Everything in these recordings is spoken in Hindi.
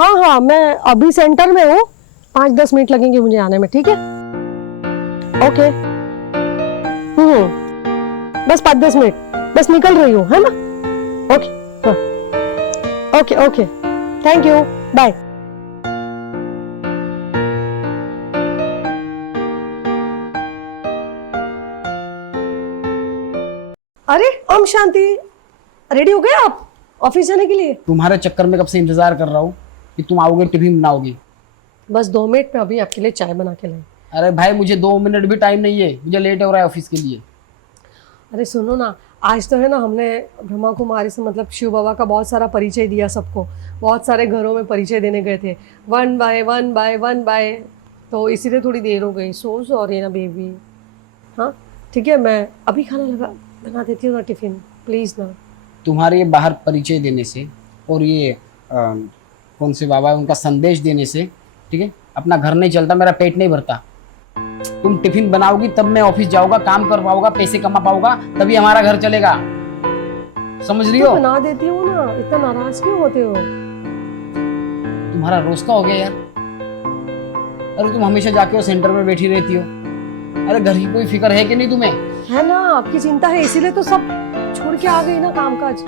हाँ हाँ, मैं अभी सेंटर में हूँ, 5-10 मिनट लगेंगे मुझे आने में, ठीक है? ओके। बस 5-10 मिनट, बस निकल रही हूँ, है ना? ओके। हाँ okay okay, thank you, bye. अरे ओम शांति, रेडी हो गए आप ऑफिस जाने के लिए? तुम्हारे चक्कर में कब से इंतजार कर रहा हूँ कि तुम आओगे, टिफिन बनाओगी। बस 2 मिनट में अभी आपके लिए चाय बना के लाई। अरे भाई, मुझे 2 मिनट भी टाइम नहीं है, मुझे लेट हो रहा है ऑफिस के लिए। अरे सुनो ना, आज तो है ना, हमने ब्रह्मा कुमारी से मतलब शिव बाबा का बहुत सारा परिचय दिया सबको, बहुत सारे घरों में परिचय देने गए थे, वन बाय, तो इसीलिए थोड़ी देर हो गई। सो सॉरी ना बेबी। हाँ ठीक है, मैं अभी खाना बना देती हूँ ना, टिफिन प्लीज़ ना। तुम्हारे ये बाहर परिचय देने से और ये कौन से बाबा है उनका संदेश देने से, ठीक है, अपना घर नहीं चलता, मेरा पेट नहीं भरता। तुम टिफिन बनाओगी तब मैं ऑफिस जाऊंगा, काम कर पाऊंगा, पैसे कमा पाऊंगा, तभी हमारा घर चलेगा। समझ रही तो हो? बना देती हूँ ना, इतना नाराज क्यों होते हो? तुम्हारा रोज का हो गया यार। अरे तुम हमेशा जाके वो सेंटर में बैठी रहती हो। अरे घर की कोई फिक्र है कि नहीं तुम्हें? है ना, आपकी चिंता है, इसीलिए तो सब छोड़ के आ गई ना, कामकाज।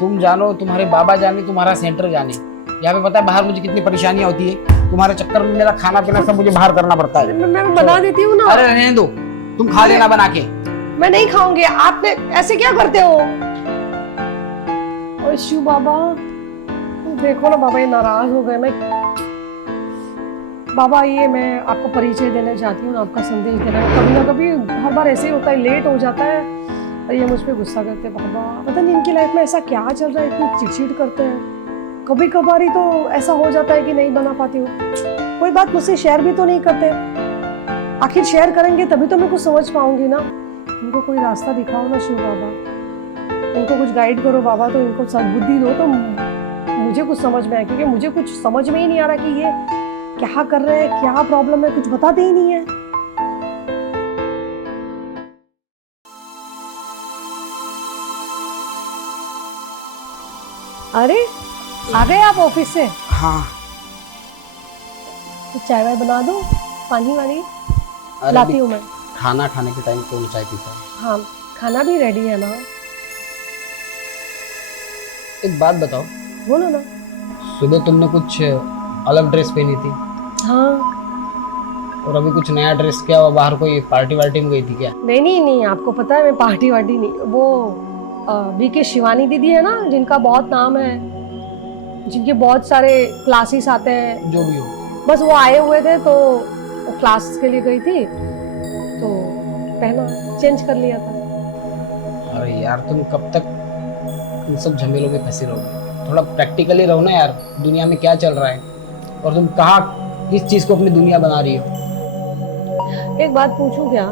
तुम जानो, तुम्हारे बाबा जाने, तुम्हारा सेंटर जाने, यहाँ पे पता है बाहर मुझे कितनी परेशानियां होती है। तुम्हारे चक्कर में मेरा खाना पीना सब मुझे बाहर करना पड़ता है। मैं बना देती हूँ ना। अरे रहने दो, तुम खा लेना बना के। मैं नहीं खाऊंगी, आपने ऐसे क्या करते हो? ओए शिव बाबा, देखो ना बाबा, ये नाराज हो गए। मैं बाबा, ये मैं आपको परिचय देना चाहती हूँ ना, आपका संदेश देना। कभी ना कभी हर बार ऐसे ही होता है, लेट हो जाता है और ये मुझ पे गुस्सा करते हैं। बाबा पता नहीं इनकी लाइफ में ऐसा क्या चल रहा है, इतनी चिड़चिड़ करते हैं। कभी कभार ही तो ऐसा हो जाता है कि नहीं बना पाती हूँ। कोई बात मुझसे शेयर भी तो नहीं करते। आखिर शेयर करेंगे तभी तो मैं कुछ समझ पाऊंगी ना। इनको कोई रास्ता दिखाओ ना शिव बाबा, इनको कुछ गाइड करो बाबा, तो इनको सद्बुद्धि दो तो मुझे कुछ समझ में आए, क्योंकि मुझे कुछ समझ में ही नहीं आ रहा कि ये क्या कर रहे हैं, क्या प्रॉब्लम है, कुछ बताते ही नहीं है। अरे आ गए आप ऑफिस से? हाँ। तो चाय वाय बना दो, पानी वानी अरे लाती हूँ मैं। खाना खाने के टाइम कौन चाय पीता है? हाँ, खाना भी रेडी है ना। एक बात बताओ, बोलो ना। सुबह तुमने कुछ अलग ड्रेस पहनी थी हाँ। और अभी कुछ नया ड्रेस, क्या हुआ? बाहर कोई पार्टी वार्टी में गई थी क्या? नहीं, आपको पता है मैं पार्टी वार्टी नहीं, वो बीके शिवानी दीदी है ना, जिनका बहुत नाम है, जिनके बहुत सारे क्लासेस आते हैं, जो भी हो, बस वो आए हुए थे तो वो क्लास के लिए गई थी तो पहना, चेंज कर लिया था। अरे यार, तुम कब तक इन सब झमेलों में फंसी रहोगे? थोड़ा प्रैक्टिकली रहो ना यार, दुनिया में क्या चल रहा है और तुम कहाँ किस चीज को अपनी दुनिया बना रही हो। एक बात पूछूं क्या?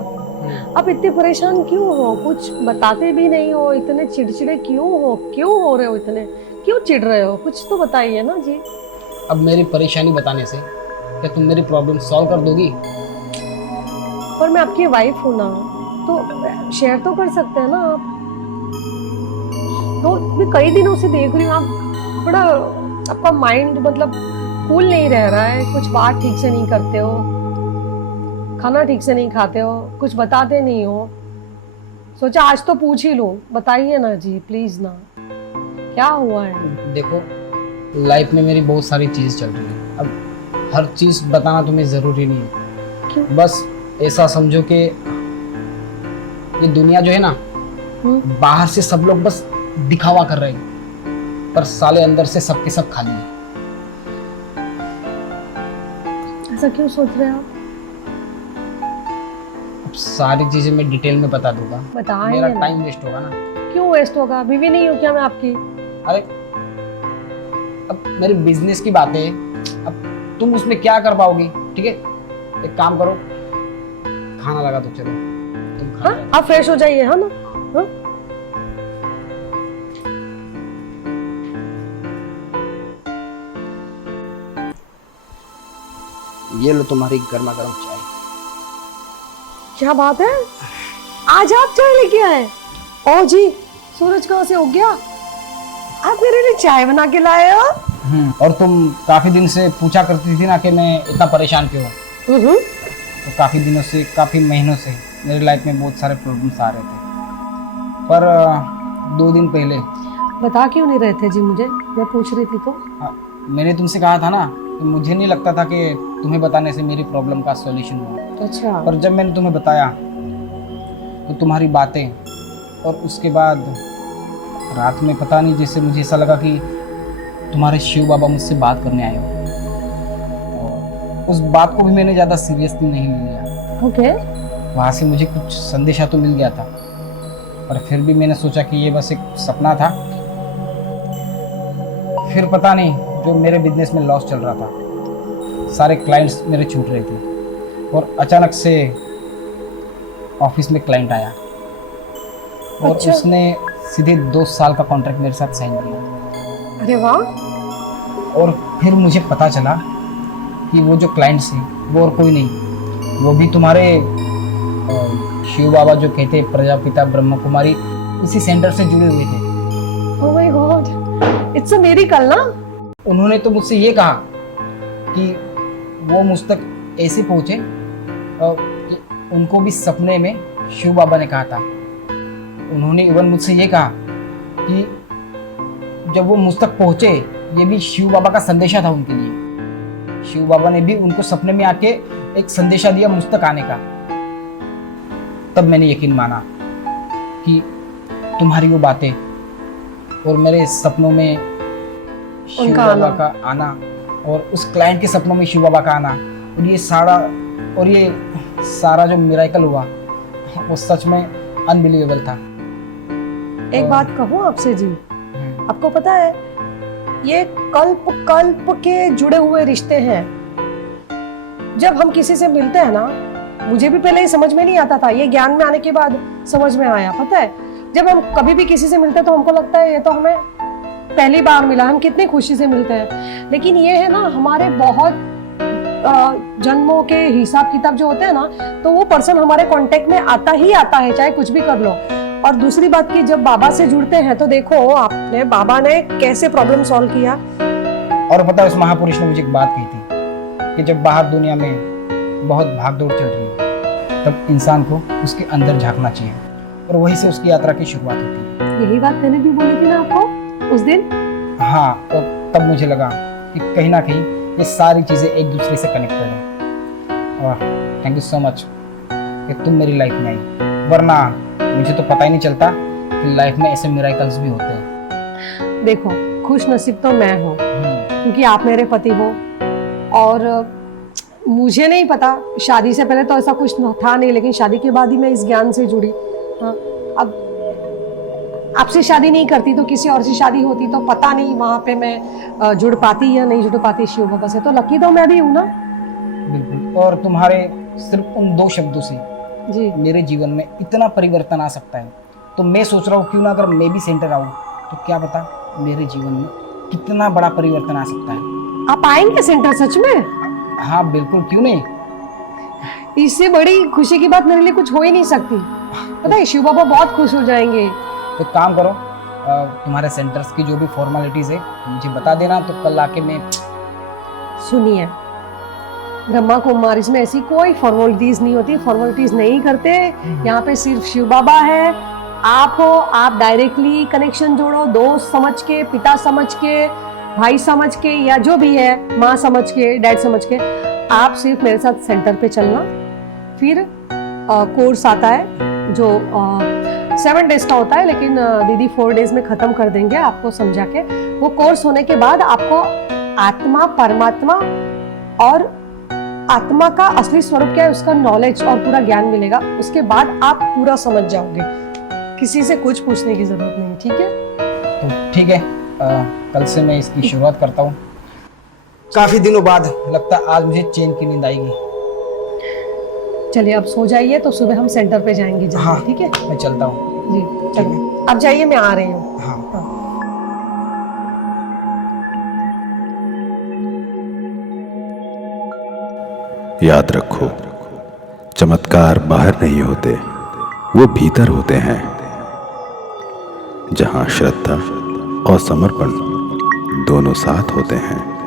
आप इतने परेशान क्यों हो? कुछ बताते भी नहीं हो, इतने चिड़चिड़े क्यों हो रहे हो, इतने क्यों चिढ़ रहे हो? कुछ तो बताइए ना जी। अब मेरी परेशानी बताने से क्या तुम मेरी प्रॉब्लम सॉल्व कर दोगी? पर मैं आपकी वाइफ हूँ ना, तो शेयर तो कर सकते हैं ना आप। तो मैं कई दिनों से देख रही हूँ, आप बड़ा, आपका माइंड मतलब कूल नहीं रह रहा है, कुछ बात ठीक से नहीं करते हो, खाना ठीक से नहीं खाते हो, कुछ बताते नहीं हो। सोचा आज तो पूछ ही लूं, बताइए ना जी प्लीज ना, क्या हुआ है? देखो, लाइफ में मेरी बहुत सारी चीज़ चल रही है, अब हर चीज़ बताना तुम्हें ज़रूरी नहीं है। क्यों? बस ऐसा समझो कि ये दुनिया जो है ना, बाहर से सब लोग बस दिखावा कर रहे हैं, पर साले अंदर से सबके सब खाली है। ऐसा क्यों सोच रहे हैं आप? अब सारी चीज़ें मैं डिटेल में बता दूंगा, बताएं मेरा ना। टाइम वेस्ट होगा ना। क्यों वेस्ट होगा? बीवी नहीं हूँ क्या मैं आपकी? अरे अब मेरे बिजनेस की बात है, अब तुम उसमें क्या कर पाओगी? ठीक है, एक काम करो, खाना लगा दो, चलो तुम खा हाँ, आप फ्रेश हो जाइए, है ना? हाँ? ये लो तुम्हारी गर्मा गर्म चाय। क्या बात है, आज आप चाय लेके आए? ओ जी, सूरज कहाँ से उग गया? आप मेरे लिए चाय बना के लाए हो? और तुम काफी दिन से पूछा करती थी ना कि मैं इतना परेशान क्यों हूँ। तो काफी दिनों से, काफी महीनों से मेरी लाइफ में बहुत सारे प्रॉब्लम्स आ रहे थे। पर 2 दिन पहले बता क्यों नहीं रहे थे जी मुझे? मैं पूछ रही थी तो। मैंने तुमसे कहा था ना कि मुझे नहीं लगता था कि तुम्हें बताने से मेरी प्रॉब्लम का सॉल्यूशन होगा। अच्छा। पर जब मैंने तुम्हें बताया तो तुम्हारी बातें, और उसके बाद रात में पता नहीं, जैसे मुझे ऐसा लगा कि तुम्हारे शिव बाबा मुझसे बात करने आए हो। उस बात को भी मैंने ज़्यादा सीरियसली नहीं लिया। ओके। वहाँ से मुझे कुछ संदेशा तो मिल गया था, पर फिर भी मैंने सोचा कि ये बस एक सपना था। फिर पता नहीं, जो मेरे बिजनेस में लॉस चल रहा था, सारे क्लाइंट्स मेरे छूट रहे थे, और अचानक से ऑफिस में क्लाइंट आया और अच्छा। उसने सीधे 2 साल का कॉन्ट्रैक्ट मेरे साथ साइन किया। अरे वाह। और फिर मुझे पता चला कि वो जो क्लाइंट्स हैं वो और कोई नहीं, वो भी तुम्हारे शिव बाबा जो कहते प्रजापिता ब्रह्म कुमारी, उसी सेंटर से जुड़े हुए थे। Oh my God, it's a miracle ना। उन्होंने तो मुझसे ये कहा कि वो मुझ तक ऐसे पहुँचे कि उनको भी सपने में शिव बाबा ने कहा था। उन्होंने इवन मुझसे ये कहा कि जब वो मुझ तक पहुँचे, ये भी शिव बाबा का संदेशा था उनके लिए। शिव बाबा ने भी उनको सपने में आके एक संदेशा दिया मुझ तक आने का। तब मैंने यकीन माना कि तुम्हारी वो बातें और मेरे सपनों में शिव उनका बाबा आना। का आना, और उस क्लाइंट के सपनों में शिव बाबा का आना, और ये सारा जो मिरेकल हुआ, वो सच में अनबिलीवेबल था। एक बात कहूँ आपसे जी, आपको पता है ये कल्प कल्प के जुड़े हुए रिश्ते हैं। जब हम किसी से मिलते हैं ना, मुझे भी पहले ये समझ में नहीं आता था, ये ज्ञान में आने के बाद समझ में आया। पता है, जब हम कभी भी किसी से मिलते हैं तो हमको लगता है ये तो हमें पहली बार मिला, हम कितनी खुशी से मिलते हैं। लेकिन ये है ना, हमारे बहुत जन्मों के हिसाब किताब जो होते हैं ना, तो वो पर्सन हमारे कांटेक्ट में आता ही आता है, चाहे कुछ भी कर लो। और दूसरी बात की, जब बाबा से जुड़ते हैं तो देखो आपने, बाबा ने कैसे प्रॉब्लम सॉल्व किया। और पता है, उस महापुरुष ने मुझे एक बात कही थी कि जब बाहर दुनिया में बहुत भागदौड़ चल रही है, तब इंसान को उसके अंदर झांकना चाहिए, और वहीं से उसकी यात्रा की शुरुआत होती है। यही बात मैंने भी बोली थी ना आपको उस दिन। हाँ, तो तब मुझे लगा कि कहीं ना कहीं ये सारी चीज़ें एक दूसरे से कनेक्टेड हैं। और थैंक यू सो मच कि तुम मेरी लाइफ में आई, वरना मुझे तो पता ही नहीं चलता कि लाइफ में ऐसे मिरेकल्स भी होते हैं। देखो, खुश नसीब तो मैं हूँ क्योंकि आप मेरे पति हो, और मुझे नहीं पता, शादी से पहले तो ऐसा कुछ था नहीं, लेकिन शादी के बाद ही मैं इस ज्ञान से जुड़ी। हाँ, अब आपसे शादी नहीं करती तो किसी और से शादी होती तो पता नहीं वहाँ पे मैं जुड़ पाती या नहीं जुड़ पाती शिव बाबा से। तो लकी तो मैं भी हूँ ना। बिल्कुल, और तुम्हारे सिर्फ उन 2 शब्दों से जी। मेरे जीवन में इतना परिवर्तन आ सकता है। तो मैं सोच रहा हूँ क्यों ना अगर मैं भी सेंटर आऊँ, तो क्या पता मेरे जीवन में कितना बड़ा परिवर्तन आ सकता है। आप आएंगे सेंटर सच में? हाँ बिल्कुल, क्यों नहीं। इससे बड़ी खुशी की बात मेरे लिए कुछ हो ही नहीं सकती। पता है, शिव बाबा बहुत खुश हो जाएंगे। तो काम करो, तुम्हारे सेंटर्स की जो भी फॉर्मेलिटीज़ है मुझे बता देना, तो कल आके मैं। सुनिए, ब्रह्मा कुमारी में ऐसी कोई फॉर्मेलिटीज नहीं होती, फॉर्मेलिटीज नहीं करते। यहाँ पे सिर्फ शिव बाबा है, आप हो, आप डायरेक्टली कनेक्शन जोड़ो, दोस्त समझ के, पिता समझ के, भाई समझ के, या जो भी है, माँ समझ के, डैड समझ के। आप सिर्फ मेरे साथ सेंटर पे चलना। फिर कोर्स आता है जो 7 डेज का होता है, लेकिन दीदी 4 डेज में खत्म कर देंगे आपको समझा के। वो कोर्स होने के बाद आपको आत्मा, परमात्मा और आत्मा का असली स्वरूप क्या है उसका नॉलेज और पूरा ज्ञान मिलेगा। उसके बाद आप पूरा समझ जाओगे, किसी से कुछ पूछने की जरूरत नहीं। ठीक है? तो ठीक है, कल से मैं इसकी शुरुआत करता हूँ। काफी दिनों बाद लगता है आज मुझे चैन की नींद आएगी। चलिए अब सो जाइए, तो सुबह हम सेंटर पे जाएंगे जल्दी। हाँ, ठीक है मैं चलता हूँ। जी, चलो अब जाइए, मैं आ रही हूँ। हाँ। याद रखो, चमत्कार बाहर नहीं होते, वो भीतर होते हैं। जहां श्रद्धा, और समर्पण दोनों साथ होते हैं।